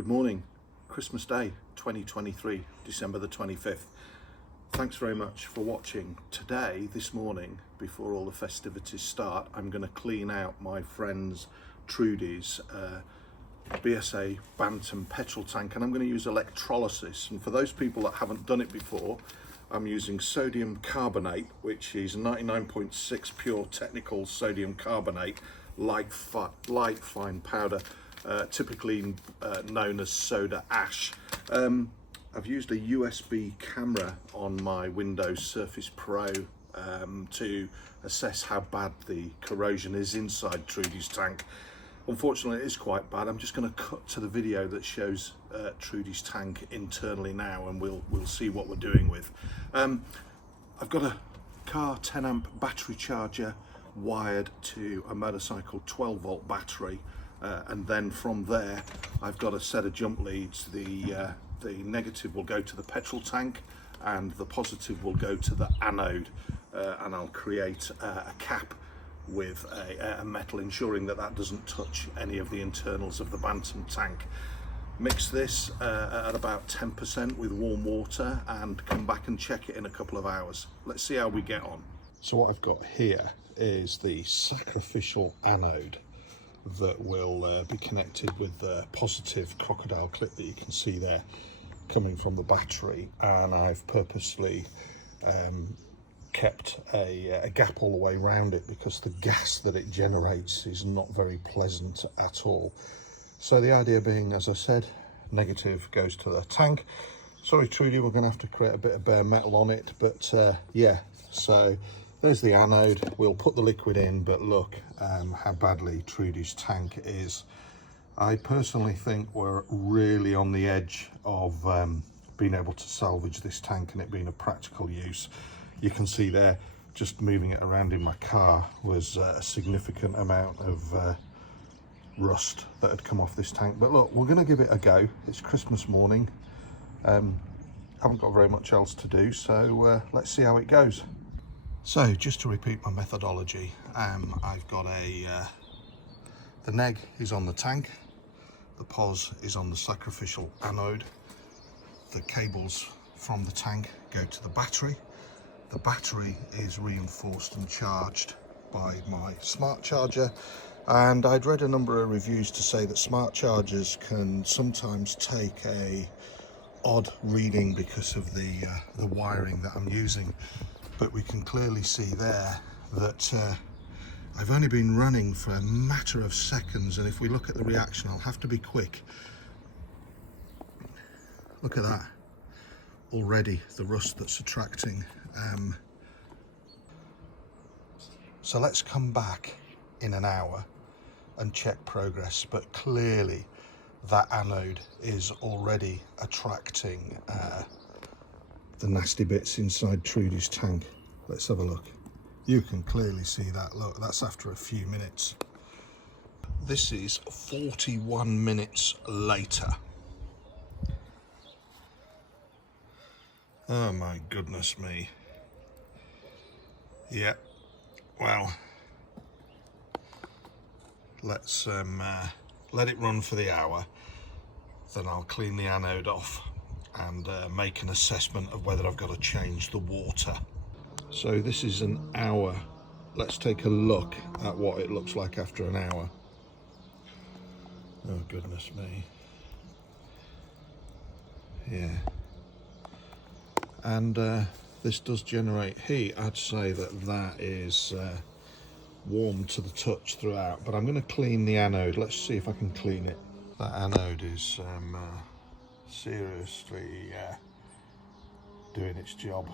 Good morning, Christmas Day 2023, December the 25th. Thanks very much for watching. Today, this morning, before all the festivities start, I'm going to clean out my friend's Trudy's BSA Bantam petrol tank, and I'm going to use electrolysis. And for those people that haven't done it before, I'm using sodium carbonate, which is 99.6 pure technical sodium carbonate, light fine powder. Typically known as soda ash. I've used a USB camera on my Windows Surface Pro to assess how bad the corrosion is inside Trudy's tank. Unfortunately, it is quite bad. I'm just going to cut to the video that shows Trudy's tank internally now, and we'll see what we're doing with. I've got a car 10 amp battery charger wired to a motorcycle 12 volt battery. And then from there, I've got a set of jump leads. The negative will go to the petrol tank, and the positive will go to the anode. And I'll create a cap with a metal, ensuring that that doesn't touch any of the internals of the Bantam tank. Mix this at about 10% with warm water, and come back and check it in a couple of hours. Let's see how we get on. So what I've got here is the sacrificial anode that will be connected with the positive crocodile clip that you can see there coming from the battery, and I've purposely kept a gap all the way around it because the gas that it generates is not very pleasant at all. So the idea being, as I said, negative goes to the tank. Sorry Trudy, we're going to have to create a bit of bare metal on it, but yeah, so there's the anode. We'll put the liquid in, but look how badly Trudy's tank is. I personally think we're really on the edge of being able to salvage this tank and it being of practical use. You can see there, just moving it around in my car was a significant amount of rust that had come off this tank. But look, we're going to give it a go. It's Christmas morning. Haven't got very much else to do, so let's see how it goes. So just to repeat my methodology, I've got the neg is on the tank, the pos is on the sacrificial anode, the cables from the tank go to the battery is reinforced and charged by my smart charger, and I'd read a number of reviews to say that smart chargers can sometimes take a odd reading because of the wiring that I'm using. But we can clearly see there that I've only been running for a matter of seconds, and if we look at the reaction, I'll have to be quick. Look at that, already the rust that's attracting. So let's come back in an hour and check progress, but clearly that anode is already attracting the nasty bits inside Trudy's tank. Let's have a look. You can clearly see that. Look, that's after a few minutes. This is 41 minutes later. Oh my goodness me. Yeah, well, let's let it run for the hour, then I'll clean the anode off and make an assessment of whether I've got to change the water. So this is an hour. Let's take a look at what it looks like after an hour. Oh goodness me. Yeah. And this does generate heat. I'd say that is warm to the touch throughout, but I'm going to clean the anode. Let's see if I can clean it. That anode is seriously doing its job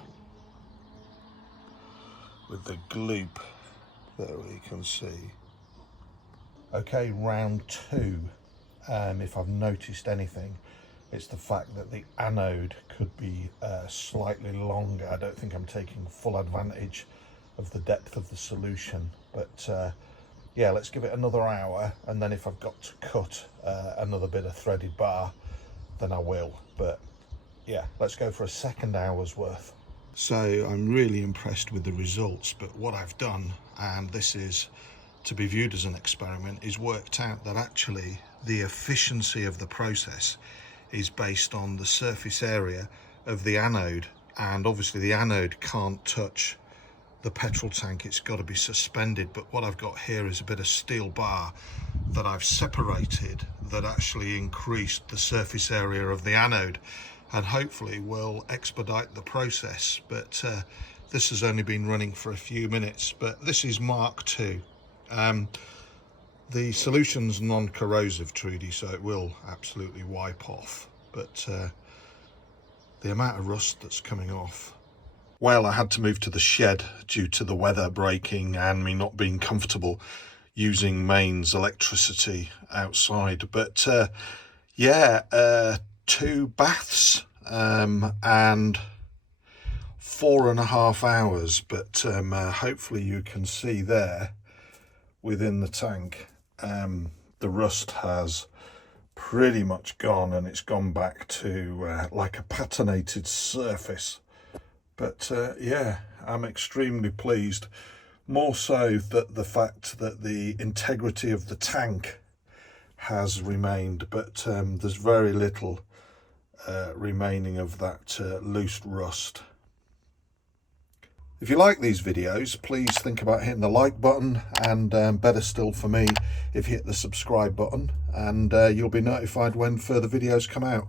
with the gloop that we can see. Okay, round two. If I've noticed anything, it's the fact that the anode could be slightly longer. I don't think I'm taking full advantage of the depth of the solution, but yeah, let's give it another hour, and then if I've got to cut another bit of threaded bar, then I will. But yeah, let's go for a second hour's worth. So I'm really impressed with the results, but what I've done, and this is to be viewed as an experiment is worked out that actually the efficiency of the process is based on the surface area of the anode, and obviously the anode can't touch the petrol tank, it's got to be suspended. But what I've got here is a bit of steel bar that I've separated that actually increased the surface area of the anode and hopefully will expedite the process. But this has only been running for a few minutes, but this is Mark II. The solution's non-corrosive, Trudy, so it will absolutely wipe off, but the amount of rust that's coming off. Well, I had to move to the shed due to the weather breaking and me not being comfortable using mains electricity outside. But yeah, 2 baths and 4.5 hours. But hopefully you can see there within the tank, the rust has pretty much gone, and it's gone back to like a patinated surface. But yeah, I'm extremely pleased, more so that the fact that the integrity of the tank has remained, but there's very little remaining of that loose rust. If you like these videos, please think about hitting the like button, and better still for me, if you hit the subscribe button, and you'll be notified when further videos come out.